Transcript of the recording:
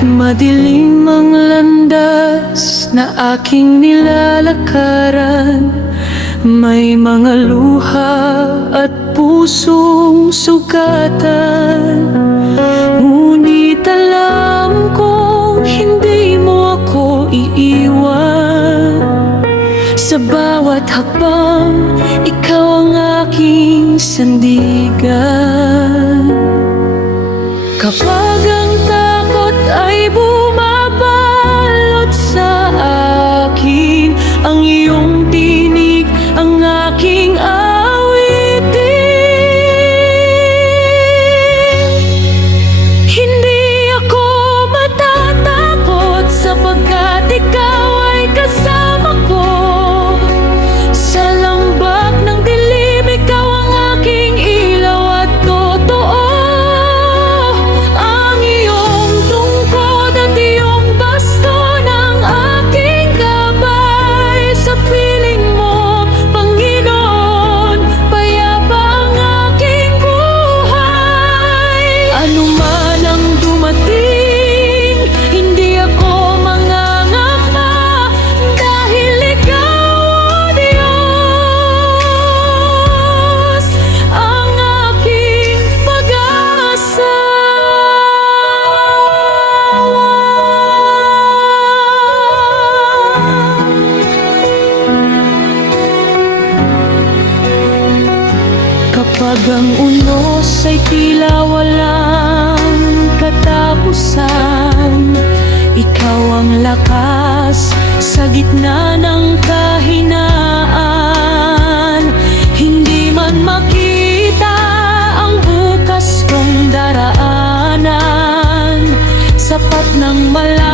Madilim ang landas na aking nilalakaran, may mga luha at pusong sugatan. Ngunit alam kong hindi mo ako iiwan. Sa bawat hakbang, ikaw ang aking sandigan. Kapag ang takot ay bumabalot sa akin, ang iyong tinig ang aking awitin. Hindi ako matatakot sapagkat ikaw ay kasama ko. Sa lambak ng dilim, ikaw ang aking ilaw at totoo. Ang iyong tungkod at iyong baston ang aking gabay. Sa piling mo, Panginoon, payapa ang aking buhay. Ano man ang dumating, hindi ako mangangamba, dahil ikaw, O Diyos, ang aking pag-asa. Kapag ang unos ay tila walang katapusan, ikaw ang lakas sa gitna ng kahinaan. Hindi man makita ang bukas kong daraanan, sapat ng malakas